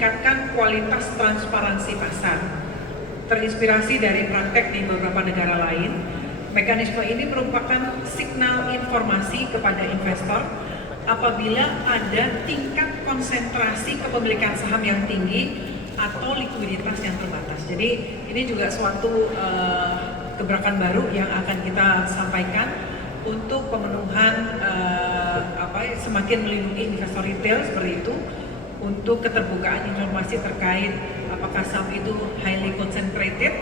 meningkatkan kualitas transparansi pasar. Terinspirasi dari praktek di beberapa negara lain, mekanisme ini merupakan signal informasi kepada investor apabila ada tingkat konsentrasi kepemilikan saham yang tinggi atau likuiditas yang terbatas. Jadi ini juga suatu gebrakan baru yang akan kita sampaikan untuk pemenuhan semakin melindungi investor retail seperti itu, untuk keterbukaan informasi terkait apakah saham itu highly concentrated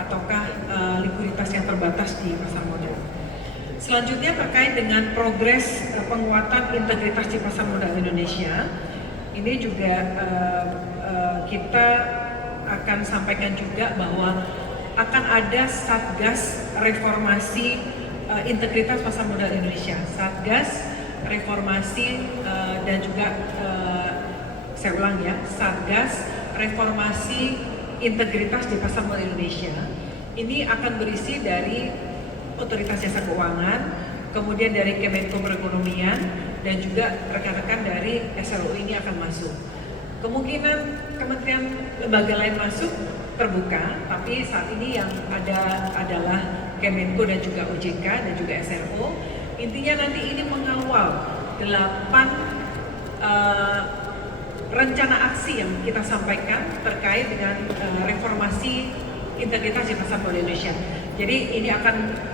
ataukah likuiditas yang terbatas di pasar modal. Selanjutnya terkait dengan progres penguatan integritas di pasar modal Indonesia, ini juga kita akan sampaikan juga bahwa akan ada Satgas Reformasi Integritas Pasar Modal Indonesia, Satgas Reformasi dan juga saya ulang ya, Satgas Reformasi Integritas di Pasar Modal Indonesia. Ini akan berisi dari Otoritas Jasa Keuangan, kemudian dari Kemenko Perekonomian, dan juga rekan-rekan dari SLO ini akan masuk. Kemungkinan kementerian lembaga lain masuk terbuka, tapi saat ini yang ada adalah Kemenko dan juga OJK dan juga SLO. Intinya nanti ini mengawal 8 rencana aksi yang kita sampaikan terkait dengan reformasi integritas di pasar modal Indonesia. Jadi ini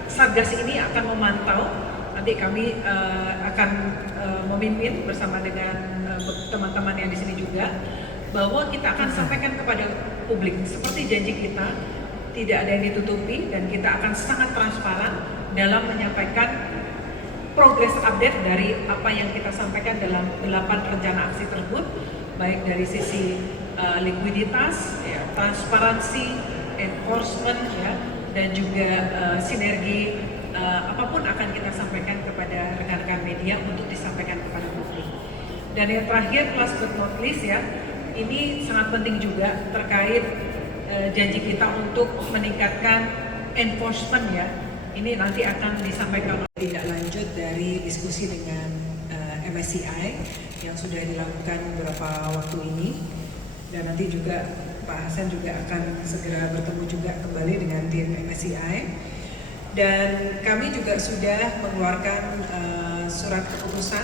Satgas ini akan memantau, nanti kami akan memimpin bersama dengan teman-teman yang di sini juga, bahwa kita akan sampaikan kepada publik seperti janji kita, tidak ada yang ditutupi, dan kita akan sangat transparan dalam menyampaikan progres update dari apa yang kita sampaikan dalam 8 rencana aksi tersebut, baik dari sisi likuiditas, transparansi, enforcement, dan juga sinergi. Apapun akan kita sampaikan kepada rekan-rekan media untuk disampaikan kepada publik. Dan yang terakhir, last but not least ini sangat penting juga terkait janji kita untuk meningkatkan enforcement Ini nanti akan disampaikan tindak lanjut dari diskusi dengan MSCI yang sudah dilakukan beberapa waktu ini, dan nanti juga Pak Hasan juga akan segera bertemu juga kembali dengan tim MSCI. Dan kami juga sudah mengeluarkan surat keputusan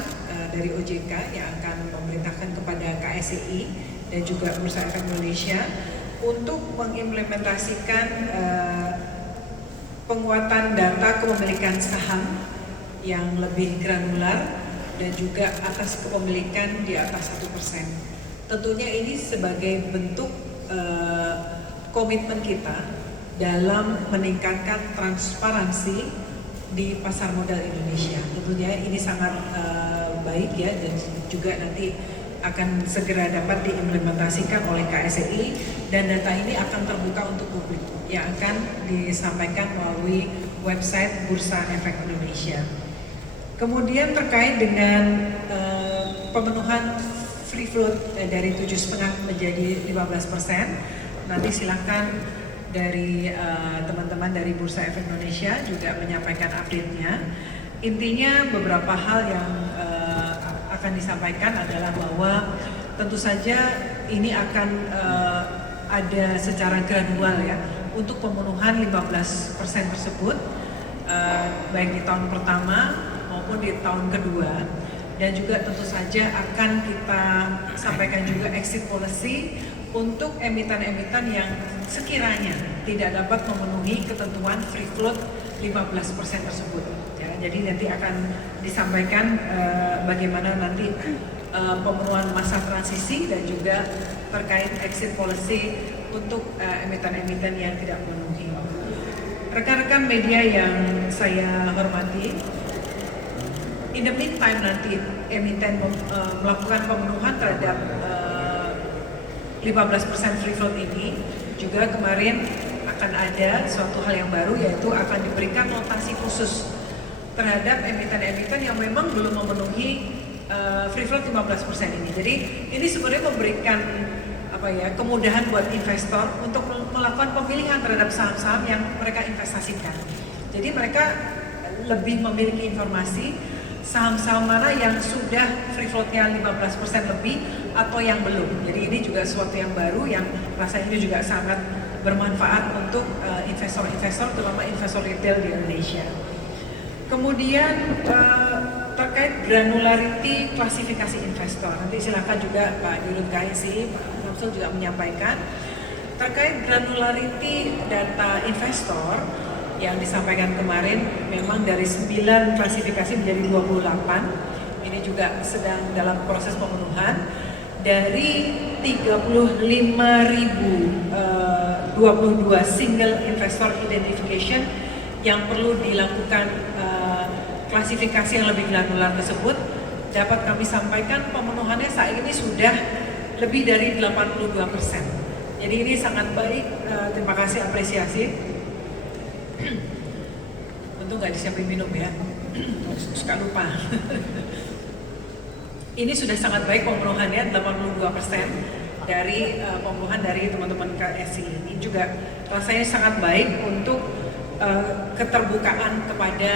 dari OJK yang akan memerintahkan kepada KSEI dan juga Bursa Efek Indonesia untuk mengimplementasikan penguatan data kepemilikan saham yang lebih granular dan juga atas kepemilikan di atas 1%. Tentunya ini sebagai bentuk komitmen kita dalam meningkatkan transparansi di pasar modal Indonesia. Tentunya ini sangat baik dan juga nanti akan segera dapat diimplementasikan oleh KSEI, dan data ini akan terbuka untuk publik yang akan disampaikan melalui website Bursa Efek Indonesia. Kemudian terkait dengan pemenuhan free float dari 7,5 menjadi 15%, nanti silakan dari teman-teman dari Bursa Efek Indonesia juga menyampaikan update-nya. Intinya beberapa hal yang akan disampaikan adalah bahwa tentu saja ini akan ada secara gradual untuk pemenuhan 15% tersebut, baik di tahun pertama maupun di tahun kedua. Dan juga tentu saja akan kita sampaikan juga exit policy untuk emiten-emiten yang sekiranya tidak dapat memenuhi ketentuan free float 15% tersebut. Jadi nanti akan disampaikan bagaimana nanti pemenuhan masa transisi dan juga terkait exit policy untuk emiten-emiten yang tidak memenuhi. Rekan-rekan media yang saya hormati, in the meantime nanti emiten melakukan pemenuhan terhadap 15% free float ini, juga kemarin akan ada suatu hal yang baru, yaitu akan diberikan notasi khusus terhadap emiten-emiten yang memang belum memenuhi free float 15% ini. Jadi ini sebenarnya memberikan kemudahan buat investor untuk melakukan pemilihan terhadap saham-saham yang mereka investasikan. Jadi mereka lebih memiliki informasi saham-saham mana yang sudah free floatnya 15% lebih atau yang belum. Jadi ini juga sesuatu yang baru yang rasanya juga sangat bermanfaat untuk investor-investor, terutama investor retail di Indonesia. Kemudian terkait granularity klasifikasi investor, nanti silakan juga Pak Dirut KSI, Pak Samsul juga menyampaikan terkait granularity data investor yang disampaikan kemarin. Memang dari 9 klasifikasi menjadi 28, ini juga sedang dalam proses pemenuhan. Dari 35.022 single investor identification yang perlu dilakukan klasifikasi yang lebih granular tersebut, dapat kami sampaikan pemenuhannya saat ini sudah lebih dari 82%. Jadi ini sangat baik, terima kasih, apresiasi. Untung nggak disiapin minum ya, suka lupa. Ini sudah sangat baik pemenuhannya, 82% dari pemenuhan dari teman-teman KSI. Ini juga rasanya sangat baik untuk keterbukaan kepada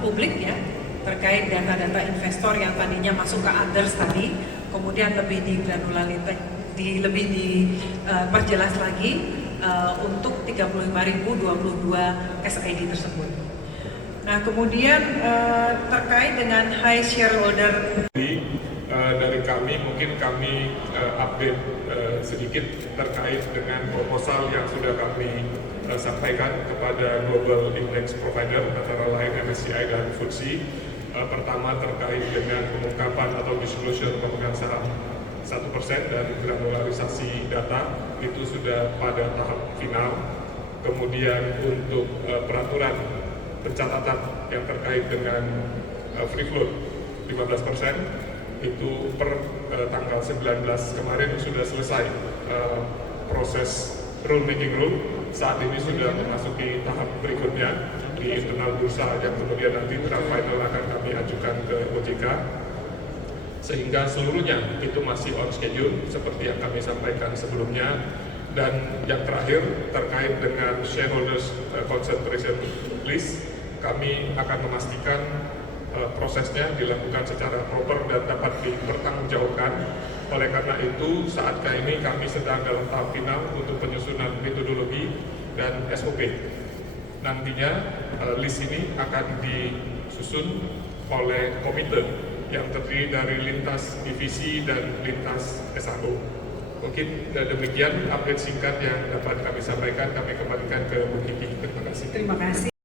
publik ya, terkait data-data investor yang tadinya masuk ke others tadi, kemudian lebih lebih diperjelas lagi untuk 35.022 SID tersebut. Nah, kemudian terkait dengan high shareholder. Dari kami mungkin kami update sedikit terkait dengan proposal yang sudah kami sampaikan kepada global index provider antara lain MSCI dan FTSE. Pertama terkait dengan pengungkapan atau disclosure pemegang saham 1% dan granularisasi data itu sudah pada tahap final. Kemudian untuk peraturan pencatatan yang terkait dengan free float 15% itu per tanggal 19 kemarin sudah selesai proses rulemaking rule. Saat ini sudah memasuki tahap berikutnya di internal bursa yang kemudian nanti draft final akan kami ajukan ke OJK, sehingga seluruhnya itu masih on schedule seperti yang kami sampaikan sebelumnya. Dan yang terakhir terkait dengan shareholders concentration list, kami akan memastikan prosesnya dilakukan secara proper dan dapat dipertanggungjawabkan. Oleh karena itu, saat ini kami sedang dalam tahap final untuk penyusunan metodologi dan SOP. Nantinya list ini akan disusun oleh komite yang terdiri dari lintas divisi dan lintas SAO. Mungkin demikian update singkat yang dapat kami sampaikan. Kami kembalikan ke Bu Kiki. Terima kasih. Terima kasih.